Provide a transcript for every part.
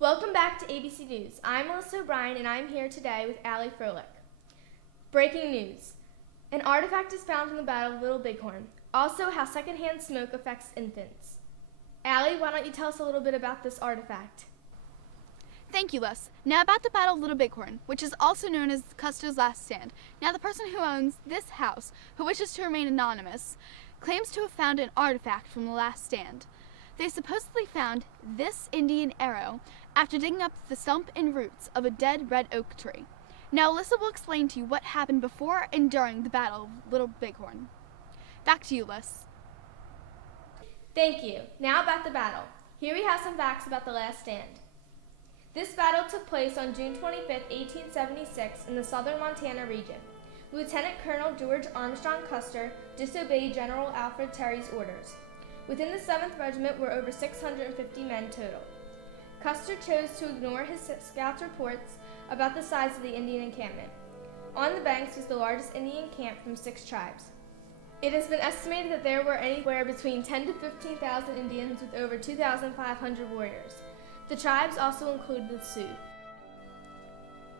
Welcome back to ABC News. I'm Alyson and I'm here today with Allie Froelich. Breaking news. An artifact is found from the Battle of Little Bighorn. Also, how secondhand smoke affects infants. Allie, why don't you tell us a little bit about this artifact? Thank you, Les. Now about the Battle of Little Bighorn, which is also known as Custer's Last Stand. Now the person who owns this house, who wishes to remain anonymous, claims to have found an artifact from the Last Stand. They supposedly found this Indian arrow after digging up the stump and roots of a dead red oak tree. Now Alyssa will explain to you what happened before and during the Battle of Little Bighorn. Back to you, Liz. Thank you. Now about the battle. Here we have some facts about the Last Stand. This battle took place on June 25, 1876 in the southern Montana region. Lieutenant Colonel George Armstrong Custer disobeyed General Alfred Terry's orders. Within the 7th Regiment were over 650 men total. Custer chose to ignore his scouts' reports about the size of the Indian encampment. On the banks was the largest Indian camp from 6 tribes. It has been estimated that there were anywhere between 10,000 to 15,000 Indians with over 2,500 warriors. The tribes also include the Sioux.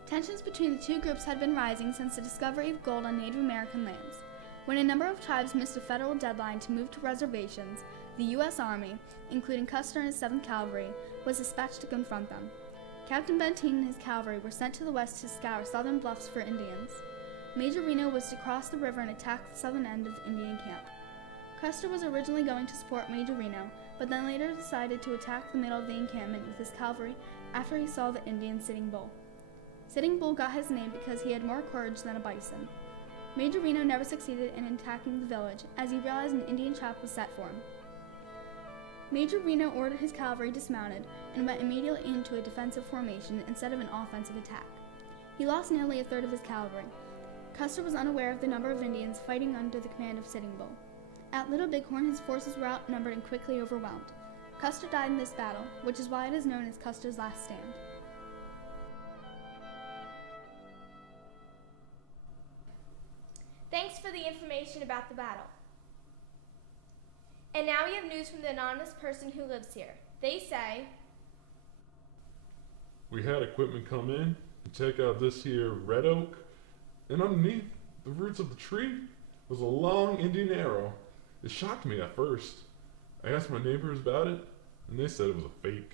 Tensions between the two groups had been rising since the discovery of gold on Native American lands. When a number of tribes missed a federal deadline to move to reservations, the U.S. Army, including Custer and his 7th Cavalry, was dispatched to confront them. Captain Benteen and his cavalry were sent to the west to scour southern bluffs for Indians. Major Reno was to cross the river and attack the southern end of the Indian camp. Custer was originally going to support Major Reno, but then later decided to attack the middle of the encampment with his cavalry after he saw the Indian Sitting Bull. Sitting Bull got his name because he had more courage than a bison. Major Reno never succeeded in attacking the village, as he realized an Indian trap was set for him. Major Reno ordered his cavalry dismounted and went immediately into a defensive formation instead of an offensive attack. He lost nearly a third of his cavalry. Custer was unaware of the number of Indians fighting under the command of Sitting Bull. At Little Bighorn, his forces were outnumbered and quickly overwhelmed. Custer died in this battle, which is why it is known as Custer's Last Stand. Thanks for the information about the battle. And now we have news from the anonymous person who lives here. They say, we had equipment come in and check out this here red oak, and underneath the roots of the tree was a long Indian arrow. It shocked me at first. I asked my neighbors about it, and they said it was a fake.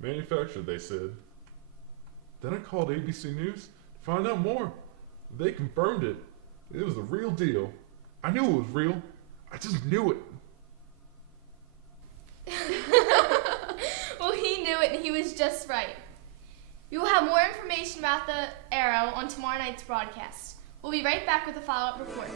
Manufactured, they said. Then I called ABC News to find out more. They confirmed it. It was the real deal. I knew it was real. I just knew it. Well, he knew it and he was just right. We will have more information about the arrow on tomorrow night's broadcast. We'll be right back with a follow-up report.